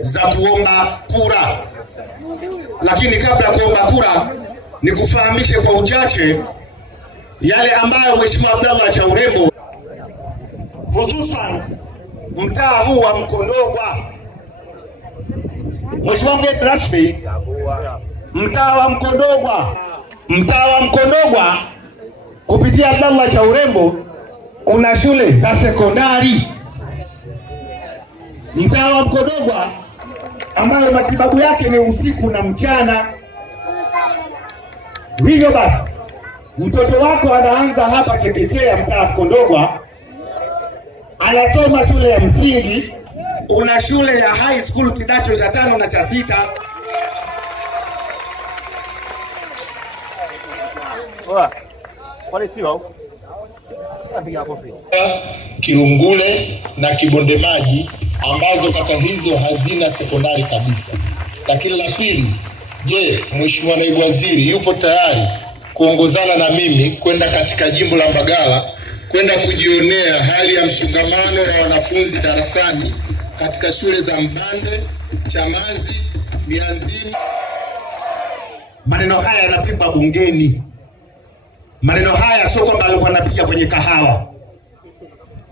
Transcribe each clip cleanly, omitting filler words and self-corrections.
za kuomba kura. Lakini kabla ya kuomba kura nikufahamishe kwa uchache yale ambayo Mheshimiwa Abdallah Chaurembo, hususan mtaa huu wa Mkondogwa. Mheshimiwa mgeni rasmi, mtaa wa Mkondogwa kupitia Abdallah Chaurembo una shule za sekondari. Mtaa wa Mkondogwa ambayo matibabu yake ni usiku na mchana. Hivyo basi mtoto wako anaanza hapa chekechea mtaa Mkondogwa, anasoma shule ya msingi, una shule ya high school kidato cha 5 na cha 6. Kilungule na Kibonde Maji ambazo kata hizo hazina sekondari kabisa. Lakini la pili, je, Mheshimiwa Naibu Waziri yupo tayari kuongozana na mimi kwenda katika jimbo la Mbagala kwenda kujionea hali ya msongamano wa wanafunzi darasani katika shule za Mbande, Chamazi, Mianzini? Maneno haya yanapigwa bungeni. Maneno haya sio kwamba alikuwa anapiga kwenye kahawa.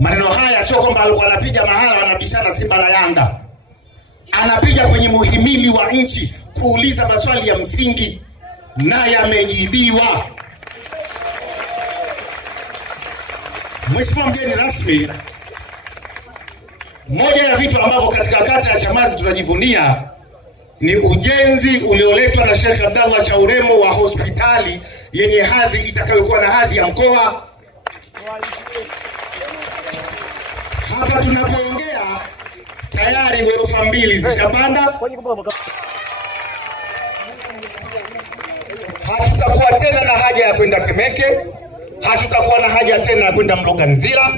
Maneno haya sio kwamba alikuwa anapiga mahala wanabishana Simba na Yanga. Anapiga kwenye muhimili wa nchi kuuliza maswali ya msingi na yamejibiwa. Mheshimiwa mgeni rasmi, moja ya vitu ambavyo katika kata ya Chamazi tunajivunia ni ujenzi ulioletwa na Sheikh Abdallah Chaurembo wa hospitali yenye hadhi itakayokuwa na hadhi ya mkoa. Hapa tunapoongea tayari ghorofa 2 zishapanda. Hatutakuwa tena na haja ya kwenda Temeke, hatutakuwa na haja tena ya kwenda Mloganzila,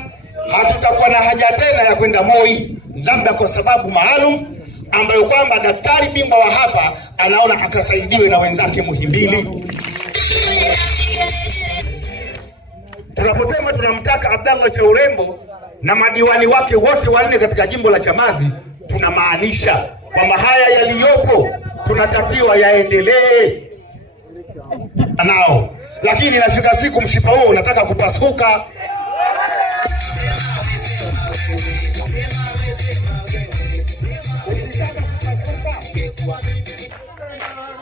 hatutakuwa na haja tena ya kwenda Moi, labda kwa sababu maalum ambayo kwamba daktari bingwa wa hapa anaona akasaidiwe na wenzake Muhimbili. Tunaposema tunamtaka Abdallah Chaurembo na madiwani wake wote 4 katika jimbo la Chamazi, tunamaanisha kwamba haya yaliyopo tunatakiwa yaendelee nao. Lakini inafika siku mshipa huo unataka kupasuka.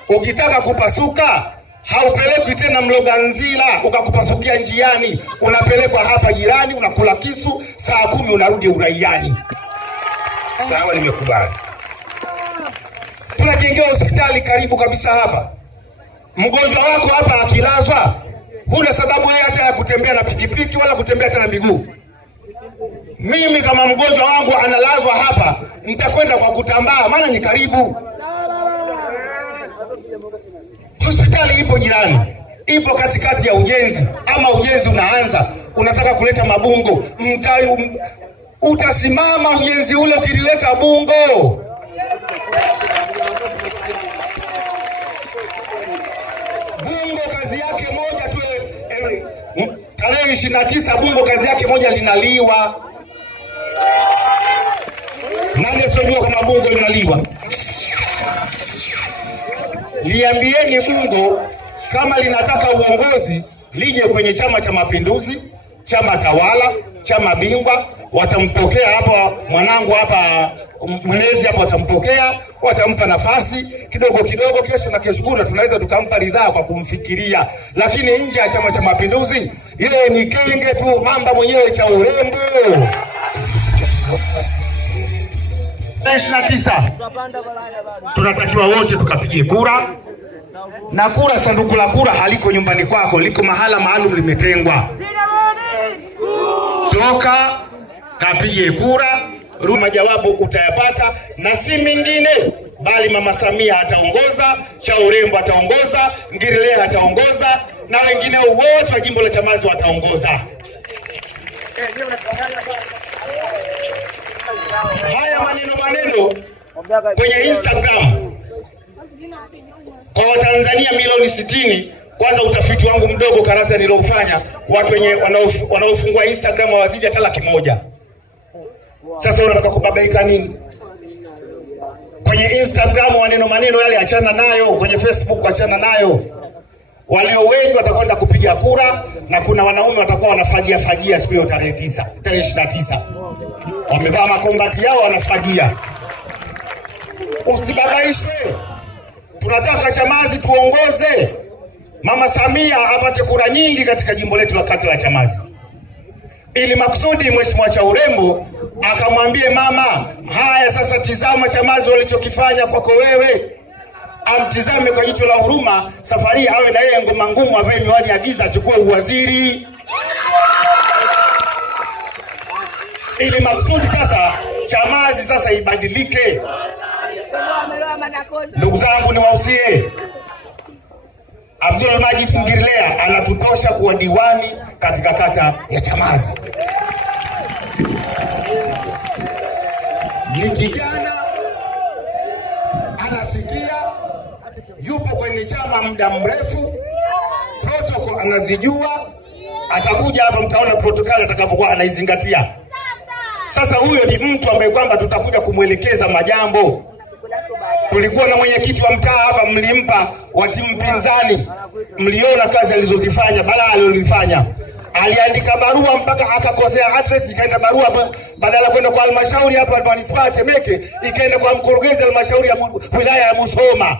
Ukitaka kupasuka haupelekwi tena Mloganzila ukakupasukia njiani, unapelekwa hapa jirani, unakula kisu, saa 10 unarudi uraiani. Sawa, nimekubali. Tunajengea hospitali karibu kabisa hapa. Mgonjwa wako hapa akilazwa, huna sababu yeye hata ya kutembea na pikipiki wala kutembea hata na miguu. Mimi kama mgonjwa wangu analazwa hapa, nitakwenda kwa kutambaa maana ni karibu. Hospitali ipo jirani, ipo katikati ya ujenzi, ama ujenzi unaanza, unataka kuleta mabungo, utasimama ujenzi ule ukileta bungo. Bungo kazi yake moja tu, tarehe 29 bungo kazi yake moja linaliwa. Nani sio kama bungo linaliwa? Liambieni bungo kama linataka uongozi lije kwenye Chama cha Mapinduzi, chama tawala, chama bingwa. Watampokea hapa mwanangu hapa mwenezi hapa, watampokea, watampa nafasi kidogo kidogo. Kesho na kesho kutwa tunaweza tukampa ridhaa kwa kumfikiria. Lakini nje ya Chama cha Mapinduzi yeye ni kenge tu, mamba mwenyewe Chaurembo. 29 tunatakiwa wote tukapige kura, na kura, sanduku la kura haliko nyumbani kwako, liko mahala maalum limetengwa. Toka kapige kura, majawabu utayapata, na si mingine bali Mama Samia ataongoza, Chaurembo ataongoza, Ngirilea ataongoza, na wengine wote wa jimbo la Chamazi wataongoza. Haya maneno kwenye Instagram kwa Watanzania milioni 60. Kwanza utafiti wangu mdogo karata nilofanya, watu wenye wanaofungua Instagram hawazidi hata 100,000. Sasa unataka kubabaika nini? Kwenye Instagram maneno yale achana nayo, kwenye Facebook achana nayo. Walio wengi watakwenda kupiga kura na kuna wanaume watakuwa wanafagia siku hiyo tarehe 29. Wamevaa makombati yao wanafagia. Usibabaishwe. Tunataka Chamazi tuongoze. Mama Samia apate kura nyingi katika jimbo letu la kata la Chamazi. Ili makusudi Mheshimiwa Chaurembo akamwambie mama, haya sasa tizama Chamazi walichokifanya kwako wewe. Amtizame kwa jicho la huruma, safari awe na yeye ngoma ngumu, avae miwani ya giza, achukue uwaziri. Ili makusudi sasa Chamazi sasa ibadilike. Ndugu zangu niwahusie, Abdul Majid Ngirlea anatutosha kuwa diwani katika kata ya Chamazi. Ni kijana, anasikia, yupo kwenye chama muda mrefu, protocol anazijua, atakuja hapa mtaona protocol atakavyokuwa anaizingatia. Sasa huyo ni mtu ambaye kwamba tutakuja kumwelekeza majambo. Tulikuwa na mwenyekiti wa mtaa hapa, mlimpa wa timu pinzani. Mliona kazi alizozifanya, balaa alilofanya. Aliandika barua mpaka akakosea address, ikaenda barua badala kwenda kwa halmashauri hapa manispaa Temeke, ikaenda kwa mkurugenzi halmashauri ya wilaya ya Musoma.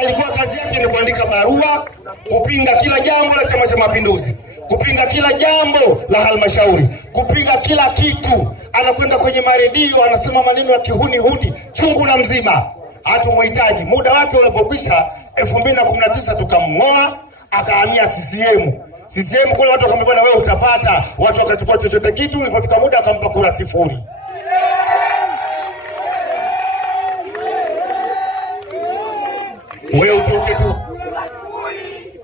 Alikuwa kazi yake ni kuandika barua kupinga kila jambo la Chama cha Mapinduzi, kupinga kila jambo la halmashauri, kupinga kila kitu. Anakwenda kwenye maredio anasema maneno ya kihuni chungu na mzima. Hatumuhitaji. Muda wake ulipokwisha 2019 tukamngoa, akahamia CCM. CCM kule watu wakamwambia bwana wewe utapata, watu wakachukua chochote kitu, ulipofika muda akampa kura 0.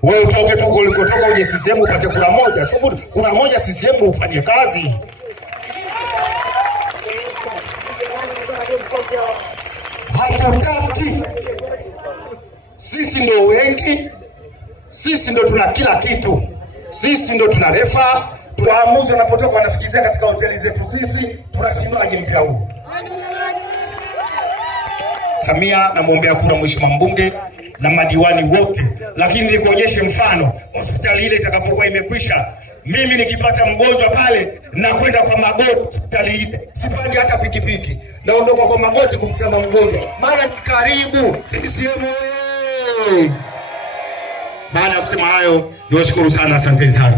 Wewe utoke tu kulikotoka uje CCM upate kura moja. Sababu kura moja CCM ufanye kazi. Hatutaki. Sisi ndio wengi. Sisi ndio tuna kila kitu. Sisi ndio tuna refa. Waamuzi wanapotoka wanafikizia katika hoteli zetu. Sisi tunashindaje mpira huu? Samia na muombea kura Mheshimiwa mbunge na madiwani wote. Lakini nikuonyeshe mfano, hospitali ile itakapokuwa imekwisha, mimi nikipata mgonjwa pale na kwenda kwa magoti hospitali ile. Sipandi hata pikipiki. Naondoka kwa magoti kumtazama mgonjwa. Maana ni karibu. CCM. Baada ya kusema hayo, niwashukuru sana, asante sana.